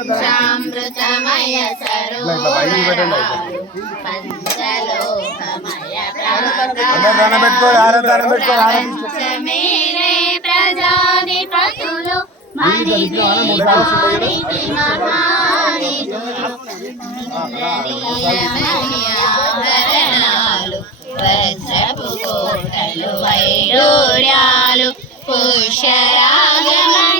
పంచామృతమయ పంచలోకమయ మణిదీపానికి మహానిధులు ఆభరణాలు వజ్రపు కోటలు వైడూర్యాలు పుష్యరాగమణి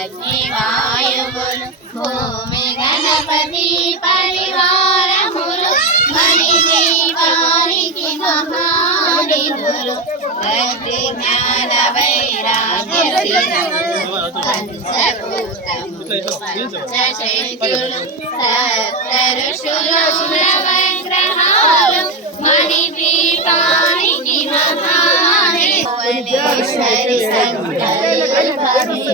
అగ్ని వాయువులు భూమి గణపతి పరివారములు మణి దీపానికి మహానిధులు భక్తి జ్ఞాన వైరాగ్య సిరులు పంచభూతములు పంచశక్తులు సప్తఋషులు మణి దీపానికి మహాదేశ్వరి మనకు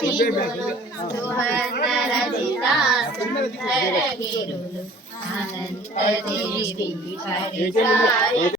దండి సువర్ణ రజితా సుందర గిరులు అనంత దేవి పరిచారి